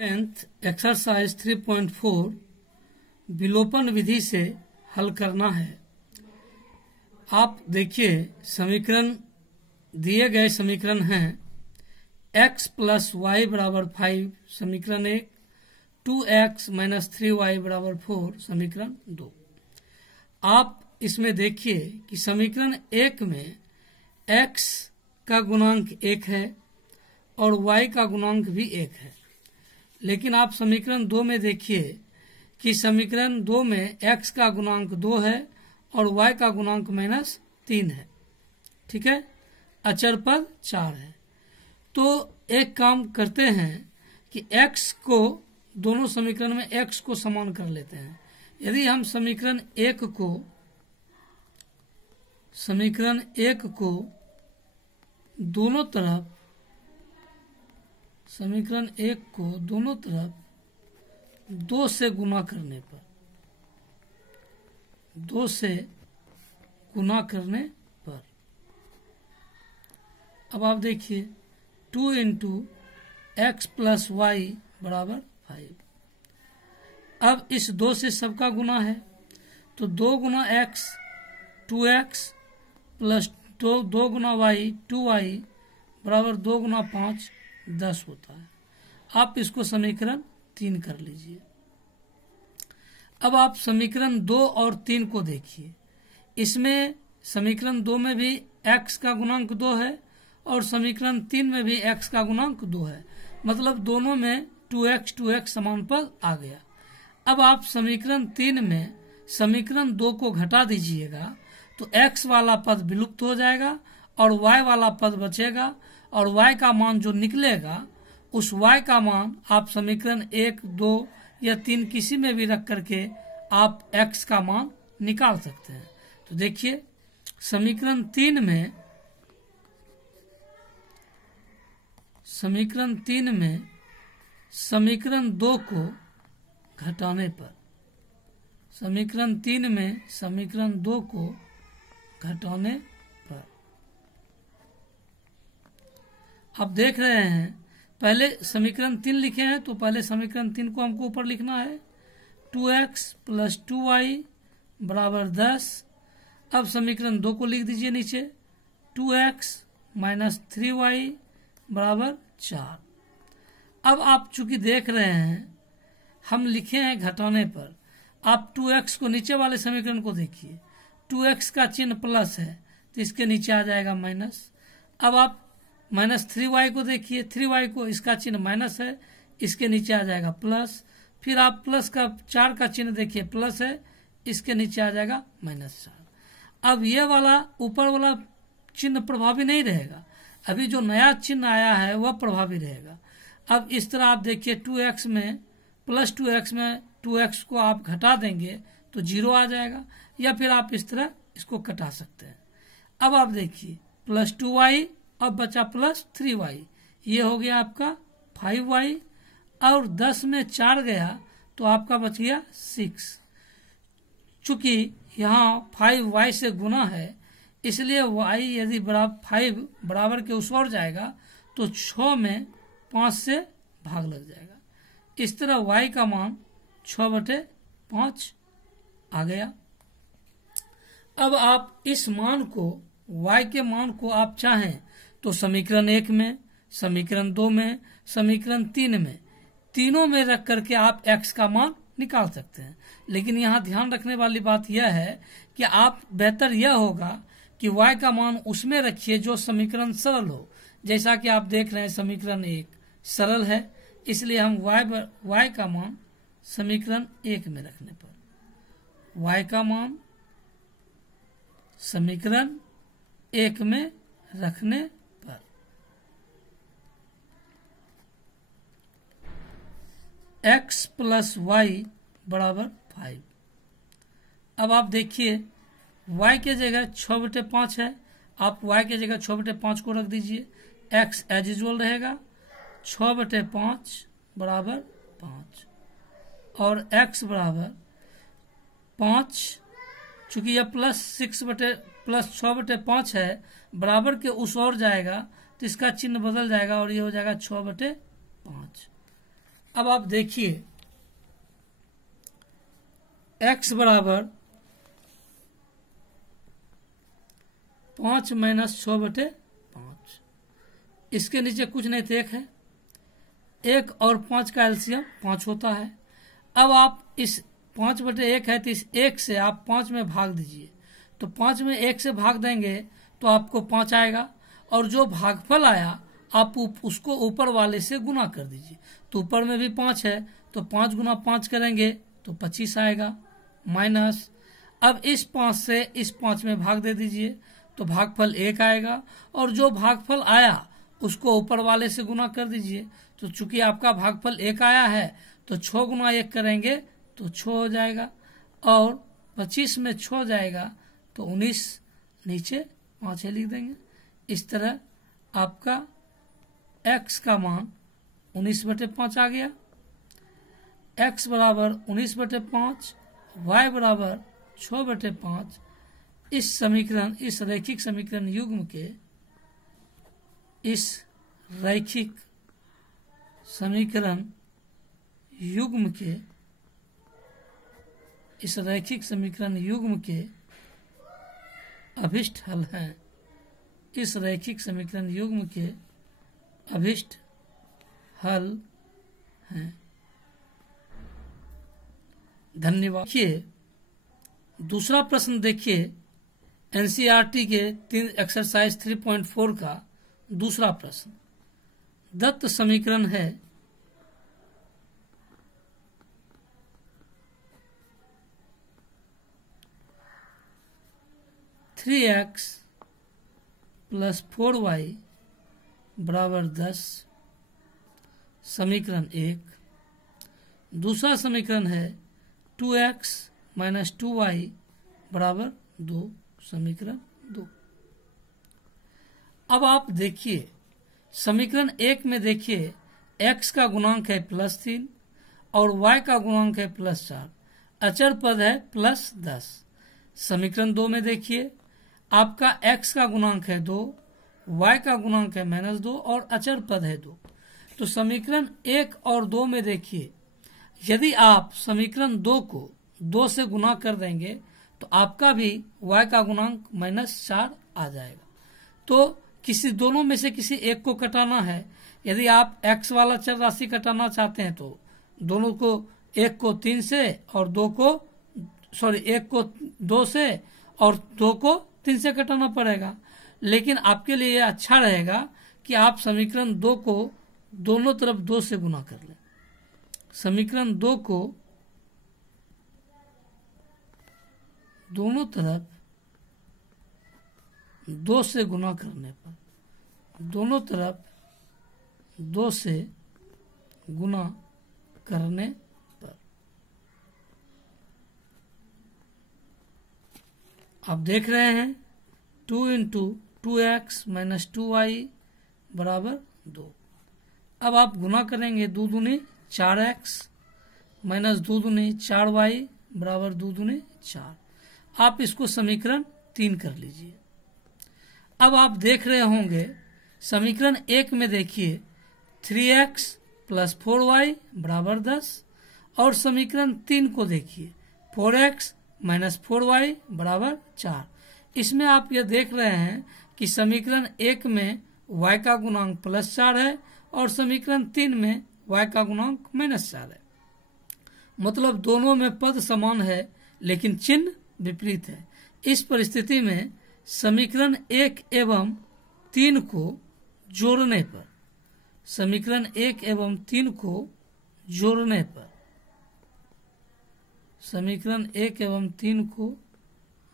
Exercise 3.4 विलोपन विधि से हल करना है। आप देखिए समीकरण दिए गए समीकरण हैं x प्लस वाई बराबर 5 समीकरण 1, 2x माइनस 3y बराबर 4 समीकरण 2। आप इसमें देखिए कि समीकरण 1 में x का गुणांक 1 है और y का गुणांक भी 1 है, लेकिन आप समीकरण 2 में देखिए कि समीकरण 2 में x का गुणांक 2 है और y का गुणांक -3 है। ठीक है, अचर पद 4 है। तो एक काम करते हैं कि x को दोनों समीकरण में x को समान कर लेते हैं। यदि हम समीकरण 1 को दोनों तरफ 2 से गुना करने पर अब आप देखिए 2 इंटू एक्स प्लस वाई बराबर 5। अब इस 2 से सबका गुना है तो 2 गुना एक्स 2x प्लस 2 गुना वाई 2y बराबर 2 गुना 5 10 होता है। आप इसको समीकरण 3 कर लीजिए। अब आप समीकरण 2 और 3 को देखिए। इसमें समीकरण 2 में भी x का गुणांक 2 है और समीकरण 3 में भी x का गुणांक 2 है, मतलब दोनों में 2x समान पद आ गया। अब आप समीकरण 3 में समीकरण 2 को घटा दीजिएगा तो x वाला पद विलुप्त हो जाएगा और y वाला पद बचेगा और y का मान जो निकलेगा उस y का मान आप समीकरण 1, 2 या 3 किसी में भी रख करके आप x का मान निकाल सकते हैं। तो देखिए समीकरण 3 में समीकरण 2 को घटाने पर आप देख रहे हैं पहले समीकरण 3 लिखे हैं तो पहले समीकरण 3 को हमको ऊपर लिखना है 2x प्लस 2y बराबर 10। अब समीकरण 2 को लिख दीजिए नीचे 2x माइनस 3y बराबर 4। अब आप चूंकि देख रहे हैं हम लिखे हैं घटाने पर, आप 2x को नीचे वाले समीकरण को देखिए, 2x का चिन्ह प्लस है तो इसके नीचे आ जाएगा माइनस। अब आप माइनस 3y को देखिए, 3y को इसका चिन्ह माइनस है, इसके नीचे आ जाएगा प्लस। फिर आप प्लस का 4 का चिन्ह देखिए प्लस है, इसके नीचे आ जाएगा -4। अब ये वाला ऊपर वाला चिन्ह प्रभावी नहीं रहेगा, अभी जो नया चिन्ह आया है वह प्रभावी रहेगा। अब इस तरह आप देखिए 2x में प्लस 2x में 2x को आप घटा देंगे तो 0 आ जाएगा, या फिर आप इस तरह इसको कटा सकते हैं। अब आप देखिए प्लस 2y अब बचा प्लस 3y, ये हो गया आपका 5y और 10 में 4 गया तो आपका बच गया 6। चूंकि यहाँ 5y से गुना है इसलिए y यदि 5 बराबर के उस ओर जाएगा तो 6 में 5 से भाग लग जाएगा। इस तरह y का मान 6/5 आ गया। अब आप इस मान को y के मान को आप चाहें तो समीकरण 1 में, समीकरण 2 में, समीकरण 3 में, तीनों में रख करके आप x का मान निकाल सकते हैं। लेकिन यहाँ ध्यान रखने वाली बात यह है कि आप बेहतर यह होगा कि y का मान उसमें रखिए जो समीकरण सरल हो। जैसा कि आप देख रहे हैं समीकरण 1 सरल है, इसलिए हम y का मान समीकरण 1 में रखने पर y का मान समीकरण 1 में रखने पर x प्लस वाई बराबर 5। अब आप देखिए y के जगह 6/5 है, आप y के जगह 6/5 को रख दीजिए, x एज यूजुअल रहेगा 6/5 बराबर 5 और x बराबर 5। चूंकि यह प्लस 6/5 है, बराबर के उस ओर जाएगा तो इसका चिन्ह बदल जाएगा और ये हो जाएगा 6/5। अब आप देखिए x बराबर 5 माइनस 6/5। इसके नीचे कुछ नहीं तो 1 है। 1 और 5 का एलसीएम 5 होता है। अब आप इस 5/1 है तो इस 1 से आप 5 में भाग दीजिए, तो 5 में 1 से भाग देंगे तो आपको 5 आएगा, और जो भागफल आया आप उसको ऊपर वाले से गुना कर दीजिए। तो ऊपर में भी 5 है तो 5 गुना 5 करेंगे तो 25 आएगा, माइनस अब इस 5 से इस 5 में भाग दे दीजिए तो भागफल 1 आएगा, और जो भागफल आया उसको ऊपर वाले से गुना कर दीजिए। तो चूंकि आपका भागफल 1 आया है तो 6 गुना 1 करेंगे तो 6 हो जाएगा, और 25 में 6 जाएगा तो 19, नीचे 5 लिख देंगे। इस तरह आपका x का मान 19/5 आ गया। x बराबर 19/5, y बराबर 6/5। इस समीकरण, इस रैखिक समीकरण युग्म के, इस रैखिक समीकरण युग्म के, इस रैखिक समीकरण युग्म के अभिष्ट हल हैं। इस रैखिक समीकरण युग्म के अभिष्ट हल हैं। धन्यवाद। देखिए दूसरा प्रश्न देखिए, एनसीईआरटी के एक्सरसाइज 3.4 का दूसरा प्रश्न। दत्त समीकरण है 3x + 4y बराबर 10, समीकरण 1। दूसरा समीकरण है 2x - 2y बराबर 2, समीकरण 2। अब आप देखिए समीकरण 1 में देखिए x का गुणांक है +3 और y का गुणांक है +4, अचर पद है +10। समीकरण 2 में देखिए आपका x का गुणांक है 2, y का गुणांक है -2 और अचर पद है 2। तो समीकरण 1 और 2 में देखिए यदि आप समीकरण 2 को 2 से गुना कर देंगे तो आपका भी y का गुणांक -4 आ जाएगा। तो किसी दोनों में से किसी एक को कटाना है। यदि आप x वाला चर राशि कटाना चाहते हैं तो दोनों को, एक को 3 से और एक को 2 से और 2 को 3 से कटाना पड़ेगा। लेकिन आपके लिए अच्छा रहेगा कि आप समीकरण 2 को दोनों तरफ 2 से गुना कर लें। समीकरण 2 को दोनों तरफ 2 से गुना करने पर, दोनों तरफ 2 से गुना करने पर आप देख रहे हैं 2 × 2x - 2y बराबर 2। अब आप गुना करेंगे 2 दूनी 4x - 2 दूनी 4y बराबर 2 दूनी 4। आप इसको समीकरण 3 कर लीजिए। अब आप देख रहे होंगे समीकरण 1 में देखिए 3x + 4y बराबर 10, और समीकरण 3 को देखिए 4x - 4y बराबर 4। इसमें आप ये देख रहे हैं कि समीकरण 1 में y का गुणांक +4 है और समीकरण 3 में y का गुणांक -4 है। मतलब दोनों में पद समान है लेकिन चिन्ह विपरीत है। इस परिस्थिति में समीकरण 1 एवं 3 को जोड़ने पर, समीकरण 1 एवं 3 को जोड़ने पर, समीकरण 1 एवं 3 को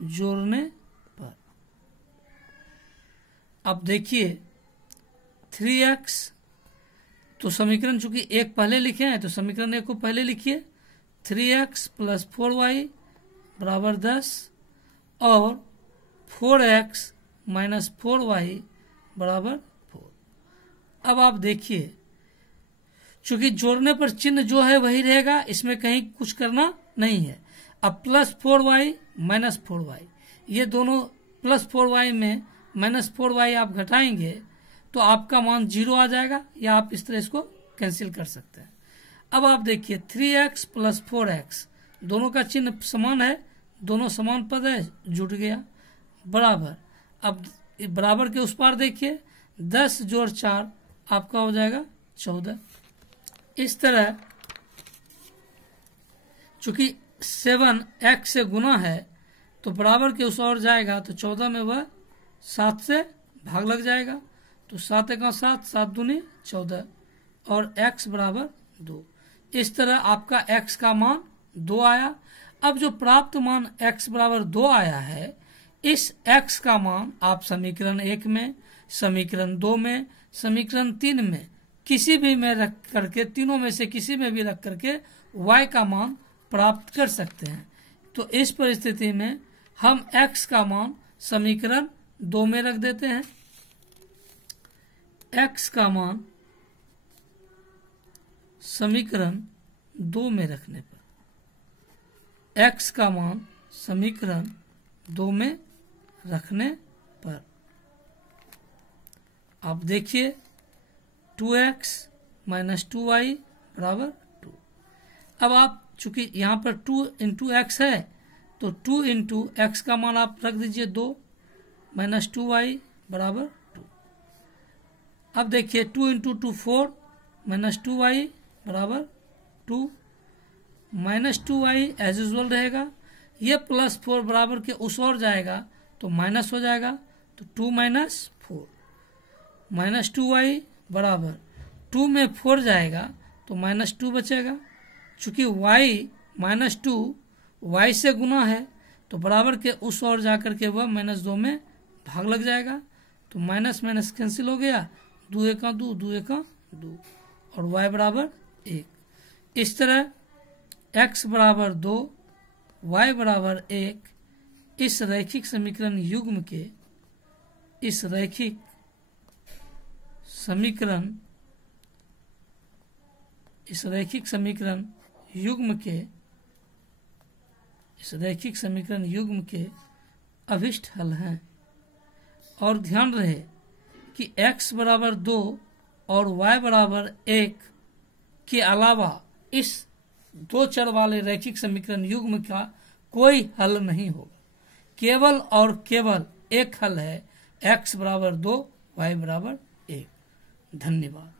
जोड़ने पर अब देखिए 3x, तो समीकरण चूंकि 1 पहले लिखे हैं तो समीकरण 1 को पहले लिखिए। 3x + 4y बराबर 10 और 4x - 4y बराबर 4। अब आप देखिए चूंकि जोड़ने पर चिन्ह जो है वही रहेगा, इसमें कहीं कुछ करना नहीं है। अब +4y - 4y, ये दोनों +4y में -4y आप घटाएंगे तो आपका मान 0 आ जाएगा, या आप इस तरह इसको कैंसिल कर सकते हैं। अब आप देखिए 3x प्लस 4x दोनों का चिन्ह समान है, दोनों समान पद है, जुट गया बराबर। अब बराबर के उस पार देखिए 10 जोड़ 4 आपका हो जाएगा 14। इस तरह चूंकि 7x से गुना है तो बराबर के उस ओर जाएगा तो 14 में वह 7 से भाग लग जाएगा, तो 7 एका 7, 7 दूनी 14 और x बराबर 2। इस तरह आपका x का मान 2 आया। अब जो प्राप्त मान x बराबर 2 आया है, इस x का मान आप समीकरण 1 में, समीकरण 2 में, समीकरण 3 में किसी भी में रख करके, तीनों में से किसी में भी रख करके y का मान प्राप्त कर सकते हैं। तो इस परिस्थिति में हम x का मान समीकरण 2 में रख देते हैं। x का मान समीकरण 2 में रखने पर, x का मान समीकरण 2 में रखने पर आप देखिए 2x माइनस 2y बराबर 2। अब आप चूंकि यहाँ पर 2 इंटू एक्स है तो 2 इंटू एक्स का मान आप रख दीजिए 2 माइनस 2y बराबर 2। अब देखिए 2 इंटू 2 4 माइनस 2y बराबर 2, माइनस 2y एज यूजल रहेगा। ये प्लस 4 बराबर के उस ओर जाएगा तो माइनस हो जाएगा, तो 2 माइनस 4 माइनस 2y बराबर 2 में 4 जाएगा तो माइनस 2 बचेगा। चूंकि y माइनस 2 y से गुना है तो बराबर के उस ओर जाकर के वह माइनस 2 में भाग लग जाएगा, तो माइनस माइनस कैंसिल हो गया, 2 एका 2, 2 एका 2 और y बराबर 1। इस तरह x बराबर 2, y बराबर 1 इस रैखिक समीकरण युग्म के, इस रैखिक समीकरण युग्म के, इस रैखिक समीकरण युग्म के अभिष्ट हल हैं। और ध्यान रहे कि x बराबर 2 और y बराबर 1 के अलावा इस 2 चर वाले रैखिक समीकरण युग्म का कोई हल नहीं होगा, केवल और केवल एक हल है, x बराबर 2 y बराबर 1। धन्यवाद।